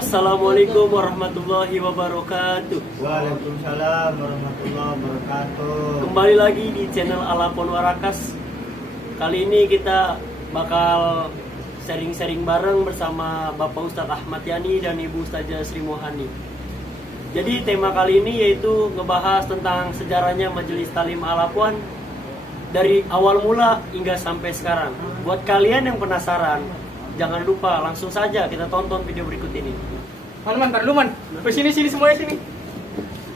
Assalamualaikum warahmatullahi wabarakatuh. Waalaikumsalam warahmatullahi wabarakatuh. Kembali lagi di channel Alapon Warakas. Kali ini kita bakal sharing-sharing bareng bersama Bapak Ustadz Ahmad Yani dan Ibu Ustazah Sri Mohani. Jadi tema kali ini yaitu ngebahas tentang sejarahnya Majelis Talim Alapon dari awal mula hingga sampai sekarang. Buat kalian yang penasaran, jangan lupa langsung saja kita tonton video berikut ini. Man, tar dulu man. Sini semuanya sini.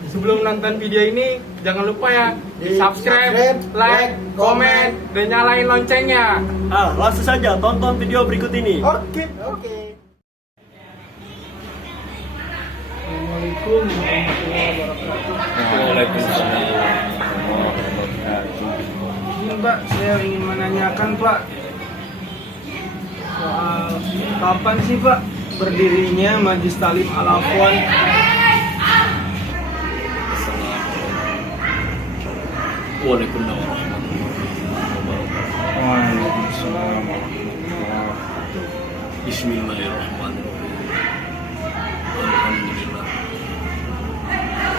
Sebelum nonton video ini, jangan lupa ya di subscribe, like, komen, dan nyalain loncengnya. Langsung saja tonton video berikut ini. Oke. Assalamualaikum warahmatullahi wabarakatuh. Waalaikumsalam warahmatullahi wabarakatuh. Ini Pak, saya ingin menanyakan Pak, soal kapan sih Pak berdirinya Majelis Talim Alapon? Waalaikumsalam warahmatullahi wabarakatuh. Waalaikumsalam warahmatullahi wabarakatuh. Bismillahirrahmanirrahim.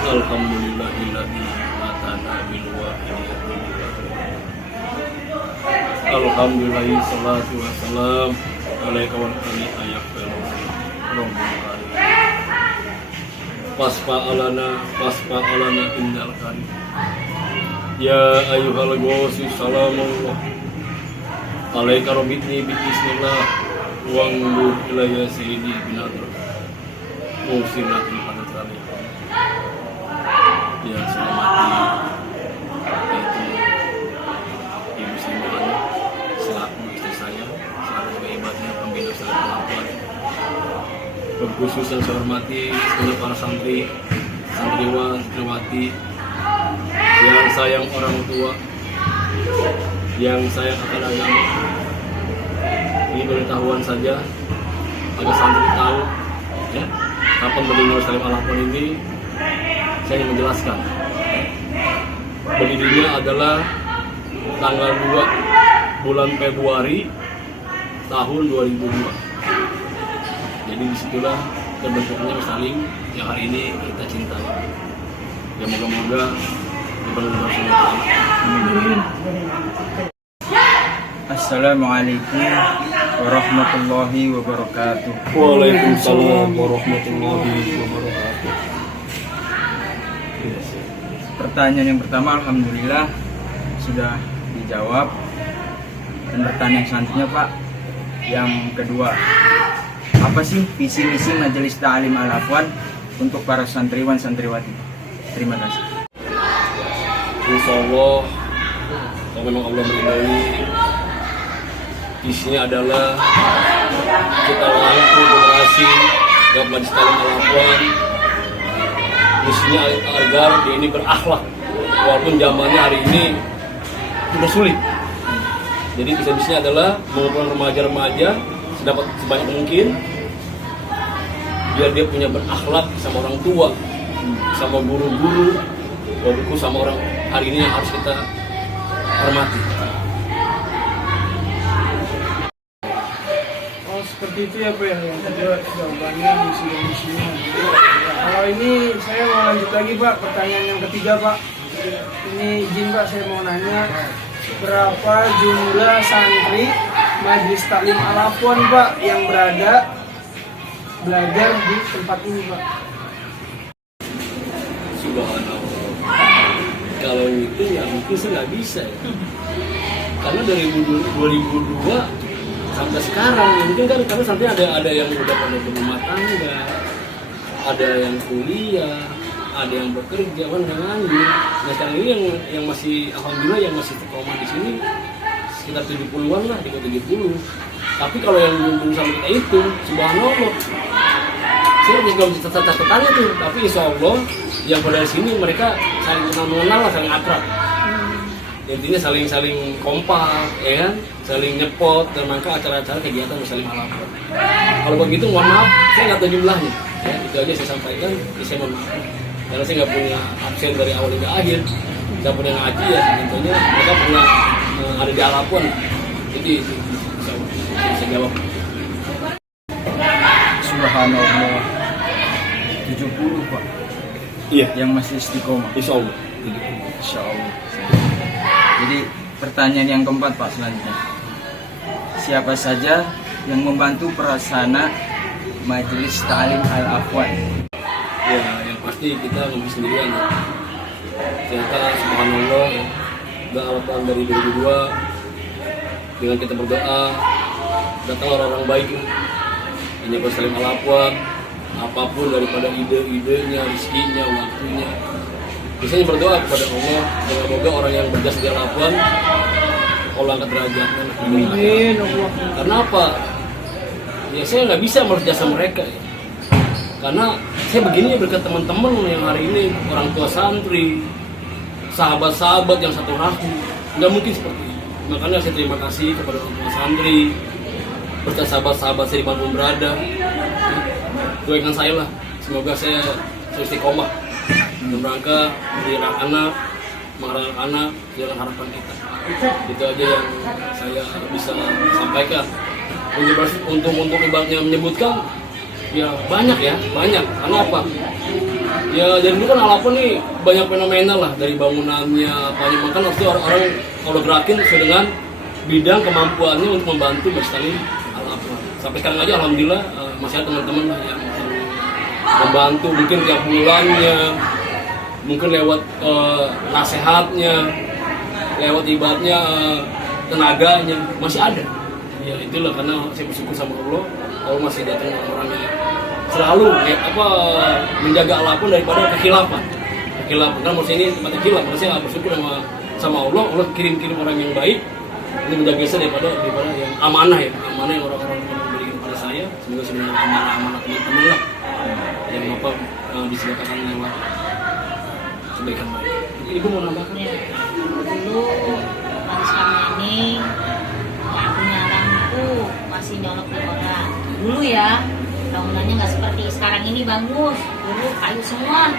Alhamdulillahilladzi atana bil wahidatil Alhamdulillah, salatu wassalam alaika wa ali ayyakal Paspa alana innal karim. Ya ayyuhal ghawsi salamullah alaika rabbitni bi bismillah wa ngur ilayya sayyidi binadra musinatul panasani. Ya selamat yaitu Ibu Sri Mohani selaku istri saya, selaku keibadahnya pembina Talim Alapon. Berkhusus yang saya hormati segenap para santri, santriwan, santriwati yang sayang orang tua, yang sayang akan agama. Ini pengetahuan saja agar santri tahu ya kapan berdirinya Talim Alapon ini. Saya ingin menjelaskan berdirinya adalah tanggal 2 bulan Februari tahun 2002. Jadi disitulah terbentuknya Talim yang hari ini kita cintai. Ya moga-moga dibangun semua. Assalamualaikum warahmatullahi wabarakatuh. Waalaikumsalam warahmatullahi wabarakatuh. Pertanyaan yang pertama alhamdulillah sudah dijawab. Dan pertanyaan selanjutnya Pak, yang kedua, apa sih visi misi Majelis Talim Alapon untuk para santriwan santriwati? Terima kasih. Insya Allah, kalau memang Allah meridai, isinya adalah kita lampu generasi yang Majelis Talim Alapon. Misinya agar dia ini berakhlak, walaupun zamannya hari ini sudah sulit. Jadi misinya adalah mengumpulkan remaja-remaja sebanyak mungkin, biar dia punya berakhlak sama orang tua, sama guru-guru, walaupun sama orang hari ini yang harus kita hormati. Oh seperti itu ya Pak, yang kedua jawabannya misinya. Kalau ini saya mau lanjut lagi Pak, pertanyaan yang ketiga Pak. Ini izin Pak, saya mau nanya berapa jumlah santri Majelis Talim Alapon Pak yang berada belajar di tempat ini Pak? Subhanallah. Kalau itu ya mungkin saya nggak bisa ya. Karena dari 2002 sampai sekarang ya mungkin kan karena nanti ada yang udah pada berumah tangga, ada yang kuliah, ada yang bekerja, kan nganggur. Nah sekarang ini yang masih alhamdulillah yang masih istiqomah di sini sekitar 70-an lah, di 70. Tapi kalau yang belum sama kita itu, subhanallah, saya nggak bisa catatannya tuh. Tapi insya Allah yang pada di sini mereka saling mengenal lah, saling akrab. Intinya saling kompak, ya kan? Saling nyepot dan rangka acara-acara kegiatan Talim Alapon. Kalau begitu mohon maaf, saya nggak tahu jumlahnya. Ya, itu aja saya sampaikan. Saya mohon maaf karena saya nggak punya absen dari awal hingga akhir. Saya punya ngaji ya, tentunya mereka pernah ada di Alapon. Jadi bisa jawab. Subhanallah 70 Pak, Iya, yang masih istiqomah. insya Allah. Insya Allah. Jadi pertanyaan yang keempat Pak selanjutnya, siapa saja yang membantu pelaksana Majelis Ta'lim Al-Afwan? Ya, yang pasti kita nggak bisa sendirian ya. Ternyata subhanallah, Al-Quran dari 2002 dengan kita berdoa datang orang-orang baik hanya bersaling Al-Afwan, apapun daripada ide-idenya, rezekinya, waktunya. Biasanya berdoa kepada Allah, semoga orang yang berjasa di Al-Afwan Allah angkat derajatnya. Amin Allah. Karena apa? Ya saya nggak bisa berjasa mereka ya. Karena saya begini berkat teman-teman yang hari ini orang tua santri, sahabat-sahabat yang satu raku, nggak mungkin seperti ini. Makanya saya terima kasih kepada orang tua santri, berkat sahabat-sahabat saya dimanapun berada. Doakan saya lah, semoga saya istiqomah dalam rangka mendidik anak, mengarahkan anak dengan harapan kita. Itu aja yang saya bisa sampaikan. Untuk ibaratnya menyebutkan, ya banyak. Karena apa? Ya dari dulu kan Al-Afwan nih banyak fenomenal lah, dari bangunannya, apanya. Maka pasti orang kalau gerakin sesuai dengan bidang kemampuannya untuk membantu melestarikan Al-Afwan. Sampai sekarang aja alhamdulillah masih ada teman-teman lah yang membantu, mungkin tiap bulannya, mungkin lewat nasihatnya, lewat ibaratnya tenaganya, masih ada. Ya itulah karena saya bersyukur sama Allah masih datang orang yang selalu menjaga Al-Afwan daripada kekhilafan. Karena maksudnya ini tempatnya khilaf, saya bersyukur sama Allah kirim orang yang baik ini menjaga saya daripada yang amanah yang orang-orang memberikan kepada saya. Semoga sebenarnya amanah teman-teman lah yang disediakan lewat kebaikan baik. Ibu mau nambahkan? Ya, dulu pada selama ini nggak punya lampu, masih nyolok di orang. Dulu ya, bangunannya nggak seperti sekarang ini bagus. Dulu kayu semua,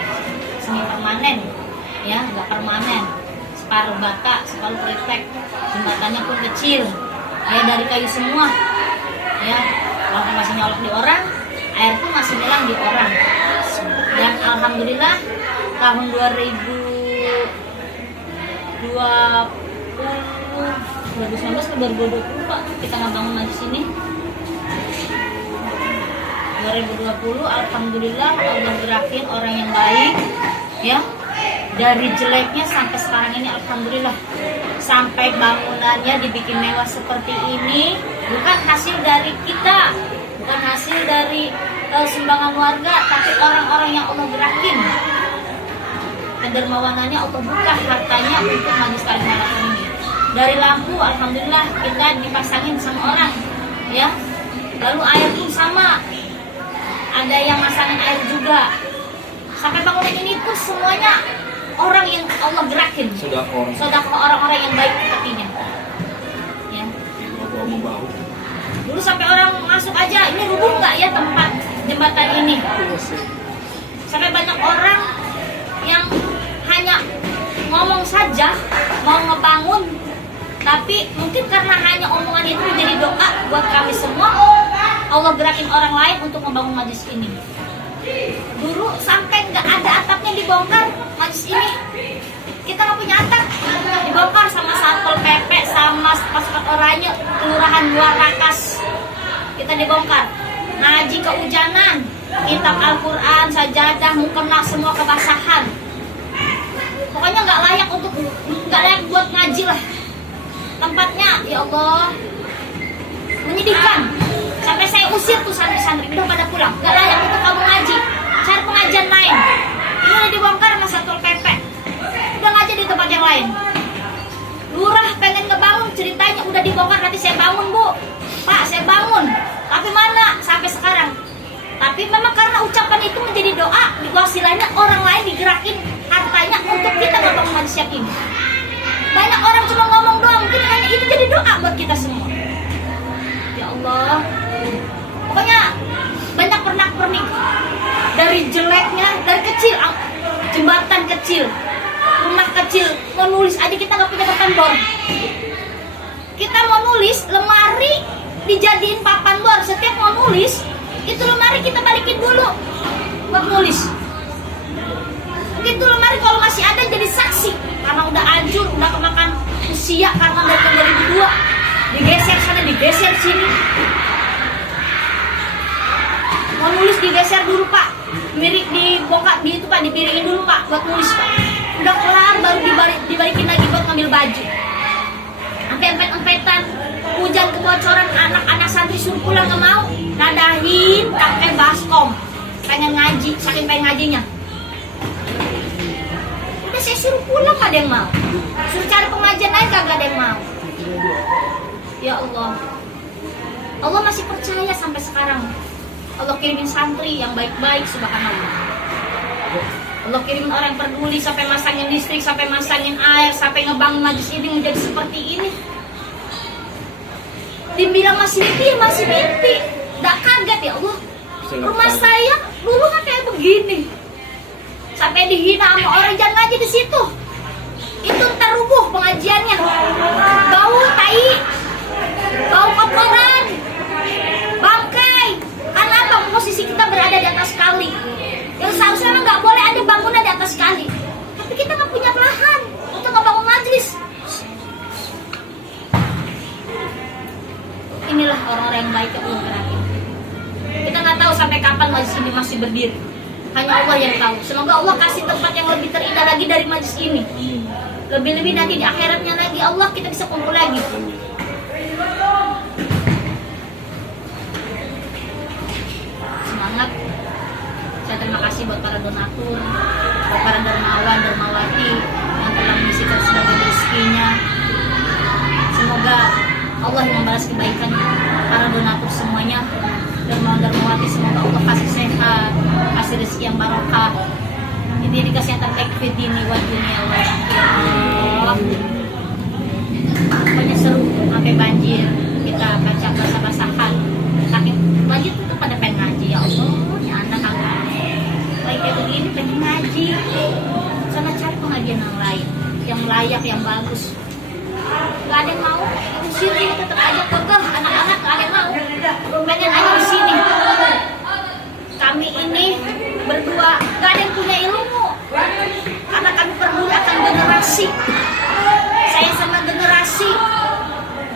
semi permanen, ya nggak permanen. Separuh bata, separuh kretek, jembatannya pun kecil, ya dari kayu semua. Ya, lampu masih nyolok di orang, air pun masih nyelang di orang. Dan alhamdulillah tahun 2019 ke 2020 Pak, kita ngebangun lagi sini. 2020 alhamdulillah Allah gerakin orang yang baik, ya. Dari jeleknya sampai sekarang ini alhamdulillah, sampai bangunannya dibikin mewah seperti ini bukan hasil dari kita, bukan hasil dari sumbangan warga, tapi orang-orang yang Allah gerakin. Dermawanannya Allah buka hartanya untuk Majelis Ta'lim Al-Afwan ini. Dari lampu alhamdulillah kita dipasangin sama orang, ya. Lalu air pun sama, ada yang masangin air juga. Sampai bangunan ini pun semuanya orang yang Allah gerakin. Sedekah orang-orang yang baik hatinya, ya. Dulu sampai orang masuk aja, ini rubuh nggak ya tempat jembatan ini? Sampai banyak orang yang hanya ngomong saja mau ngebangun, tapi mungkin karena hanya omongan itu menjadi doa buat kami semua, Allah gerakin orang lain untuk membangun majelis ini. Dulu sampai nggak ada atapnya dibongkar majelis ini, kita nggak punya atap, dibongkar sama Satpol PP, sama pasukan oranye kelurahan Luar Rakas, kita dibongkar. Ngaji kehujanan, kitab Al-Quran, sajadah, mukena semua kebasahan. Pokoknya nggak layak buat ngaji lah. Tempatnya ya Allah menyedihkan. Sampai saya usir tuh santri-santri, udah pada pulang, nggak layak untuk kamu ngaji, cari pengajian lain. Ini udah dibongkar sama Satpol PP, udah ngaji di tempat yang lain. Lurah pengen ngebangun, ceritanya udah dibongkar, nanti saya bangun Bu, Pak saya bangun, tapi mana sampai sekarang. Tapi memang karena ucapan itu menjadi doa, wasilahnya orang lain digerakin hartanya untuk kita ngebangun majelis ini. Banyak orang cuma ngomong doang, mungkin hanya itu jadi doa buat kita semua. Ya Allah, pokoknya banyak pernak-pernik, dari jeleknya, dari kecil, jembatan kecil, rumah kecil, mau nulis aja kita nggak punya papan bor. Kita mau nulis, lemari dijadiin papan bor. Setiap mau nulis, itu lemari kita balikin dulu. buat nulis. Begitu lemari kalau masih ada jadi saksi karena udah hancur, udah kemakan usia karena dari tahun 2002 digeser sana digeser sini. Mau nulis digeser dulu Pak, mirip dibongkar di itu Pak, dipiringin dulu Pak buat nulis Pak. Udah kelar baru dibalikin lagi buat ngambil baju. Sampai empet-empetan, hujan kebocoran, anak-anak santri suruh pulang nggak mau, nadahin pakai baskom, pengen ngaji, saking pengen ngajinya. Udah saya suruh pulang gak ada yang mau, suruh cari pengajian lain kagak ada yang mau. Ya Allah, Allah masih percaya sampai sekarang. Allah kirimin santri yang baik-baik, subhanallah. Allah kirimin orang yang peduli, sampai masangin listrik, sampai masangin air, sampai ngebangun majlis ini menjadi seperti ini. Dibilang masih mimpi, masih mimpi. Gak kaget ya Allah. Rumah saya dulu kan kayak begini. Sampai dihina sama orang, jangan ngaji di situ. Itu terubuh pengajiannya. Bau tai, bau kotoran, bangkai. Karena apa? Posisi kita berada di atas kali. Yang seharusnya memang nggak boleh ada bangunan di atas kali. Tapi kita nggak punya lahan untuk ngebangun majlis. Inilah orang-orang yang baik yang Allah gerakin. Kita nggak tahu sampai kapan majlis ini masih berdiri. Hanya Allah yang tahu. Semoga Allah kasih tempat yang lebih terindah lagi dari majlis ini. Lebih-lebih nanti di akhiratnya lagi Allah kita bisa kumpul lagi. Semangat. Saya terima kasih buat para donatur, buat para dermawan, dermawati yang telah mengisikan sebagai rezekinya. Semoga Allah yang membalas kebaikan para donatur semuanya, dermawan dermawati, semoga Allah kasih sehat, kasih rezeki yang barokah. Ini dikasih yang terbaik di dini wa dunia wa akhirah. Pokoknya seru sampai banjir, kita baca basah-basahan. Saking banjir itu pada pengen ngaji, ya Allah, ya anak angkat. Kayak begini pengen ngaji. Sana cari pengajian yang lain, yang layak, yang bagus. Gak ada yang mau, usir ini tetap aja kekeh, anak-anak gak ada yang mau. Pengen aja di sini. Kami ini berdua gak ada yang punya ilmu, karena kami peduli akan generasi. Saya sama generasi,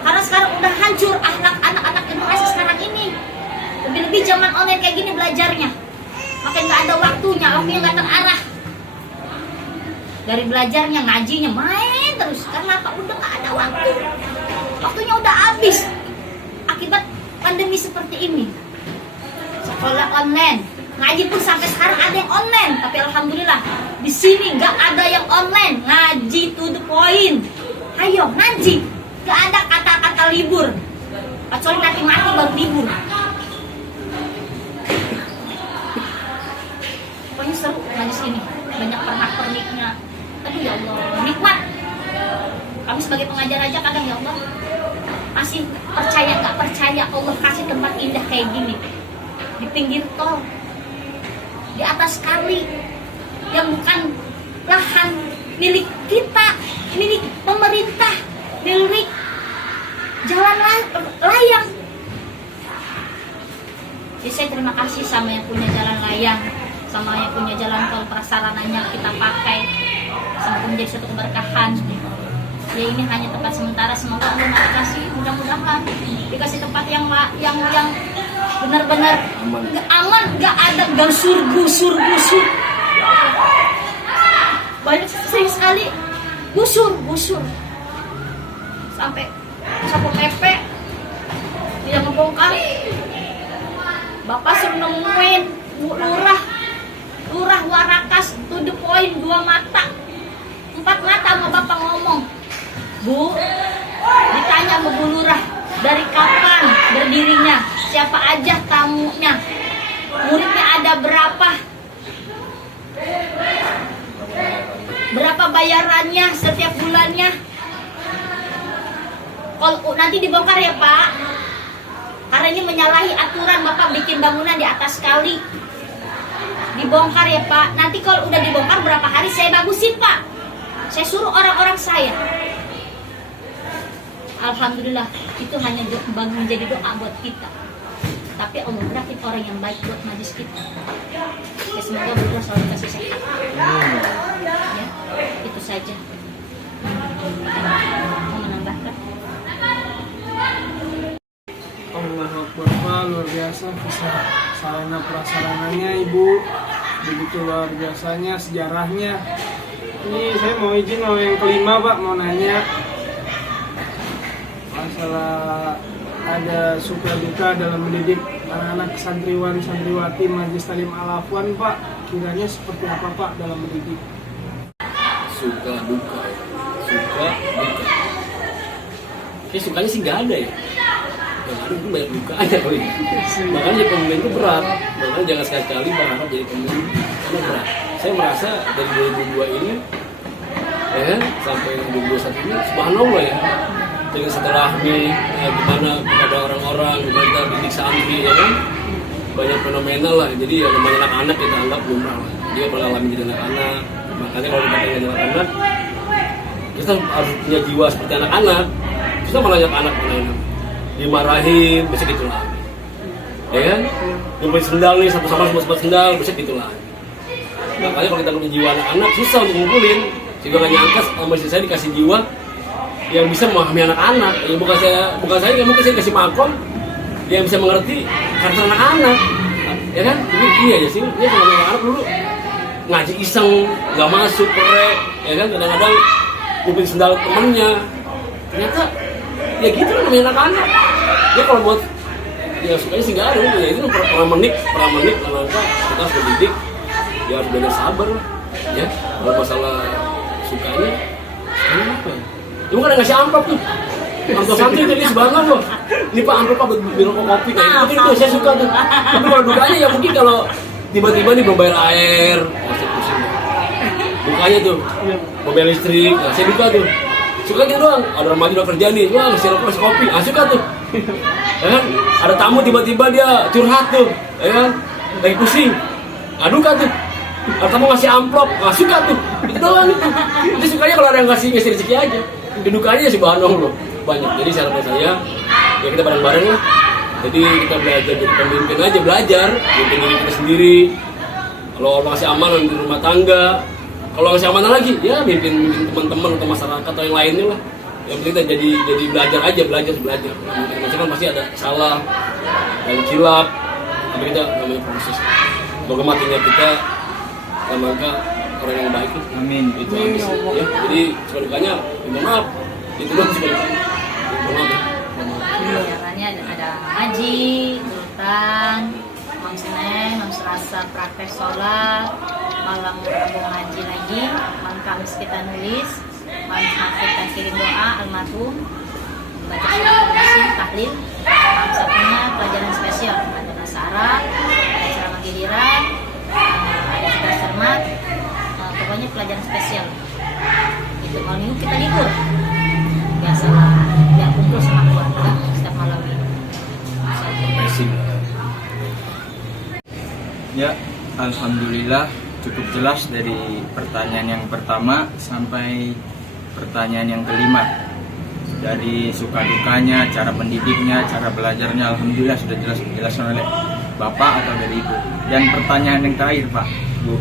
karena sekarang udah hancur akhlak anak-anak generasi sekarang ini. Lebih-lebih zaman online kayak gini belajarnya, makanya gak ada waktunya gak terarah. Dari belajarnya, ngajinya, main terus. Karena apa? Udah gak ada waktu. Waktunya udah habis akibat pandemi seperti ini. Sekolah online, ngaji pun sampai sekarang ada yang online. Tapi alhamdulillah di sini gak ada yang online. Ngaji to the point. Ayo ngaji. Gak ada kata-kata libur. Kecuali nanti mati baru libur. Pokoknya seru ngaji sini. Banyak pernak-perniknya. Aduh ya Allah, nikmat. Kami sebagai pengajar aja kadang ya Allah masih percaya gak percaya Allah kasih tempat indah kayak gini di pinggir tol, di atas kali yang bukan lahan milik kita, milik pemerintah, milik jalan layang. Jadi saya terima kasih sama yang punya jalan layang, sama yang punya jalan tol prasarananya kita pakai. Semoga menjadi suatu keberkahan. Ya ini hanya tempat sementara, semoga Allah kasih, mudah-mudahan dikasih tempat yang benar-benar aman, gak ada gusur. Banyak sering sekali gusur sampai sapu PP dia ngebongkar. Bapak suruh nemuin lurah Warakas to the point 2 mata 4 mata sama bapak ngomong, Bu, ditanya sama Bu Lurah dari kapan berdirinya, siapa aja tamunya, muridnya ada berapa bayarannya setiap bulannya. Kalau nanti dibongkar ya Pak, karena ini menyalahi aturan Bapak bikin bangunan di atas kali. Dibongkar ya Pak, nanti kalau udah dibongkar berapa hari saya bagusin Pak, saya suruh orang-orang saya. Alhamdulillah itu hanya menjadi doa buat kita, tapi Allah berakin orang yang baik buat majlis kita. Ya, semoga berdua selalu kasih sehat. Ya, itu saja. Mau menambahkan? Allah Akbar, Pak, luar biasa sarana prasarananya Ibu, begitu luar biasanya sejarahnya. Ini saya mau izin yang kelima Pak, mau nanya masalah ada suka duka dalam mendidik anak-anak santriwan santriwati Majelis Talim Al-Afwan Pak, kiranya seperti apa Pak dalam mendidik? Suka duka. Kayak sukanya sih nggak ada ya. Yang ada itu banyak dukanya kali. Makanya jadi pemimpin itu berat. Makanya jangan sekali-kali berharap jadi pemimpin karena berat. Saya merasa dari 2002 ini ya kan, sampai 2021 ini subhanallah ya. Dengan silaturahmi gimana kepada orang-orang, gimana kita didik santri ya kan. Banyak fenomenal lah. Jadi ya namanya anak-anak kita anggap lumrah lah. Dia mengalami jadi anak-anak. Makanya kalau kita pengen jadi anak-anak, kita harus punya jiwa seperti anak-anak. Kita malah anak-anak dimarahin, bisa gitu lah. Ya kan? Ngumpulin sendal nih, satu sama semua sendal, bisa gitu lah. Makanya kalau kita punya jiwa anak-anak, susah untuk ngumpulin. Sehingga nggak nyangka sama istri saya dikasih jiwa yang bisa memahami anak-anak. Ya, bukan saya, mungkin saya kasih makom yang bisa mengerti karakter anak-anak. Ya kan? Jadi iya ya sih, dia sama anak-anak dulu ngaji iseng, nggak masuk, perek. Ya kan? Kadang-kadang ngumpulin sendal temennya. Ternyata ya gitu lah namanya anak-anak. Ya kalau buat ya sukanya sih nggak ada, ya itu peramenik langkah kita harus mendidik, ya harus belajar sabar lah. Ya kalau masalah sukanya apa ya? Ya bukan ngasih amplop tuh, amplop santri jadi sebanyak loh. Ini Pak amplop Pak buat beli rokok kopi kayak itu saya suka tuh. Tapi kalau dukanya ya mungkin kalau tiba-tiba nih belum bayar air, masih pusing. Dukanya tuh, mobil listrik, nah, saya duka tuh. Suka gitu doang, ada remaja udah kerja nih, wah ngasih rokok, ngasih kopi, suka tuh. Ya kan? Ada tamu tiba-tiba dia curhat tuh, ya kan? Lagi pusing, duka tuh. Ada tamu ngasih amplop, suka tuh. Itu doang itu. Jadi sukanya kalau ada yang ngasih rezeki aja. Dukanya sih bahanong loh, banyak. Jadi saran saya, ya kita bareng-bareng lah. Jadi kita belajar jadi pemimpin aja, belajar mimpin diri kita sendiri. Kalau Allah kasih amanah di rumah tangga, kalau ngasih amanah lagi, ya mimpin teman-teman atau masyarakat atau yang lainnya lah. Yang penting kita jadi belajar aja, belajar. Maksudnya kan pasti ada salah, ada kilap, tapi kita namanya proses. Semoga matinya kita, semoga orang yang baik itu. Amin. Itu aja sih. Ya, jadi suka dukanya, mohon maaf. Itu doang suka dukanya. Mohon maaf. Caranya ada ngaji, urutan, malam Senin, malam Selasa praktek sholat, malam Rabu ngaji lagi, malam Kamis kita nulis, malam Jumat kita kirim doa almarhum, baca surat Yasin, tahlil, malam Sabtunya pelajaran spesial, ada bahasa Arab, ada ceramah giliran, ada cerdas cermat, pokoknya pelajaran spesial. Itu malam minggu kita libur, biasalah yang kumpul sama keluarga setiap malam ini. Ya, alhamdulillah cukup jelas dari pertanyaan yang pertama sampai pertanyaan yang kelima. Dari suka dukanya, cara mendidiknya, cara belajarnya, alhamdulillah sudah jelas dijelaskan oleh Bapak atau dari Ibu. Dan pertanyaan yang terakhir Pak, Bu,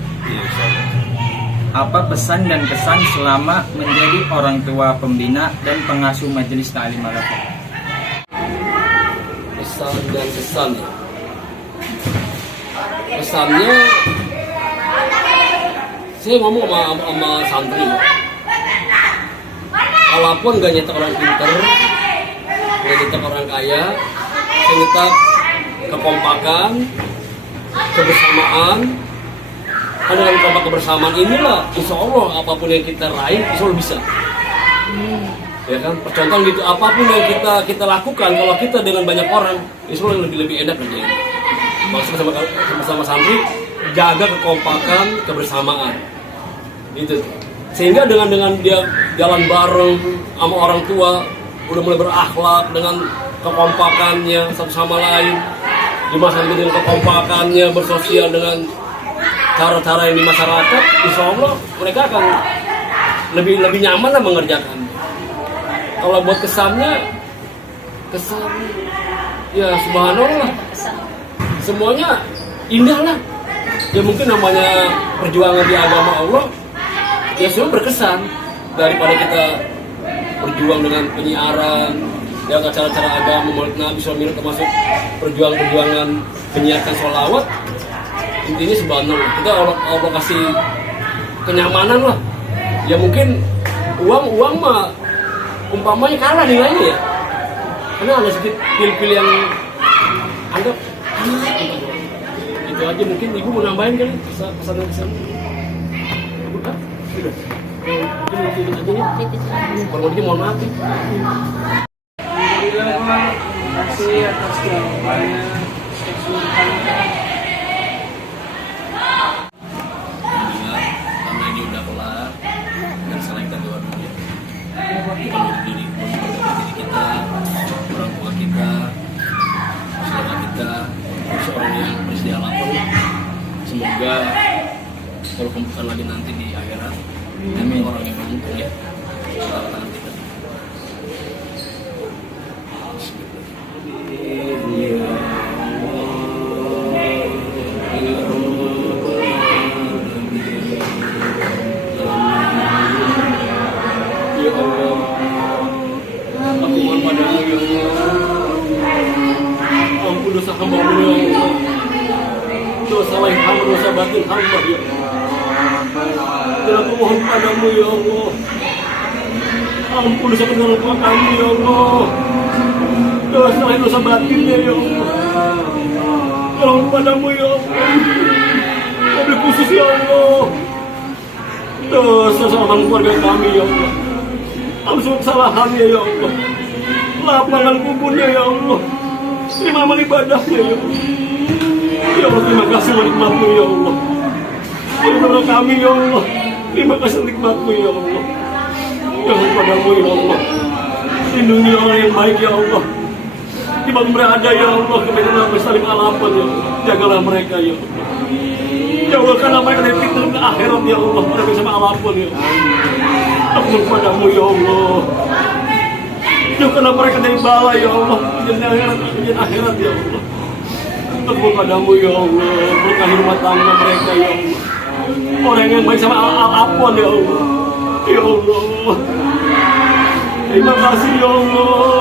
apa pesan dan kesan selama menjadi orang tua pembina dan pengasuh Majelis Ta'lim Al-Afwan? Pesan dan kesan ya. Pesannya saya ngomong sama santri, walaupun gak nyetak orang pinter, gak nyetak orang kaya, saya nyetak kekompakan, kebersamaan. Karena dengan kompak kebersamaan inilah insya Allah apapun yang kita raih insya Allah bisa. Ya kan, percontohan gitu, apapun yang kita lakukan kalau kita dengan banyak orang insya Allah lebih enak lagi. Maksudnya sama santri jaga kekompakan, kebersamaan gitu. Sehingga dengan dia jalan bareng sama orang tua udah mulai berakhlak dengan kekompakannya satu sama lain, di masa itu dengan kekompakannya bersosial dengan cara-cara yang di masyarakat, insya Allah mereka akan lebih nyaman lah mengerjakan. Kalau buat kesan ya subhanallah, semuanya indah lah. ya mungkin namanya perjuangan di agama Allah ya semua berkesan daripada kita berjuang dengan penyiaran ya acara-acara agama Maulid Nabi SAW termasuk perjuangan penyiarkan sholawat. Intinya subhanallah kita Allah kasih kenyamanan lah ya mungkin uang mah umpamanya kalah nilainya ya karena ada sedikit pil-pil yang anggap itu aja. Mungkin ibu mau nambahin kali pesan-pesan ibu kan sudah mungkin aja nih kalau mohon maaf ya. Alhamdulillah Pak, terima kasih atas jawabannya. Alhamdulillah karena ini udah kelar dan selesai dua-duanya kalau diri kita, orang tua kita, saudara kita, seorang yang bersedia lapor. Semoga kalau kemudian lagi nanti di akhirat dan orang yang beruntung ya tangan kita. Ya Allah, aku mohon padamu ya Allah, ampun dosa hamba-Mu ya Allah, dosa lahir hamba, dosa batin hamba ya Allah. Dan aku mohon padamu ya Allah, ampun dosa kedua tua kami ya Allah, dosa lahir dosa batinnya ya Allah. Tolong padamu ya Allah, mobil khusus ya Allah, dosa sama keluarga kami ya Allah. Ampun kesalahannya ya Allah, lapangan kuburnya ya Allah, terima amal ibadahnya ya Allah. Ya Allah, terima kasih nikmat-Mu ya Allah. Terima kami ya Allah, terima kasih nikmat-Mu ya Allah. Ya Allah padamu ya Allah, lindungi orang yang baik ya Allah, di mana berada ya Allah, kebenaran bersalim alapan ya Allah, jagalah mereka ya Allah. Ya Allah, karena mereka dari pintu ke akhirat ya Allah, mereka sama alapan ya Allah. Ampun padamu ya Allah, jauhkanlah mereka dari bala ya Allah, dan akhirat ya Allah. Ampun padamu ya Allah, berkahi rumah tangga mereka ya Allah, orang yang baik sama alapan ya Allah. Ya Allah, terima kasih ya Allah.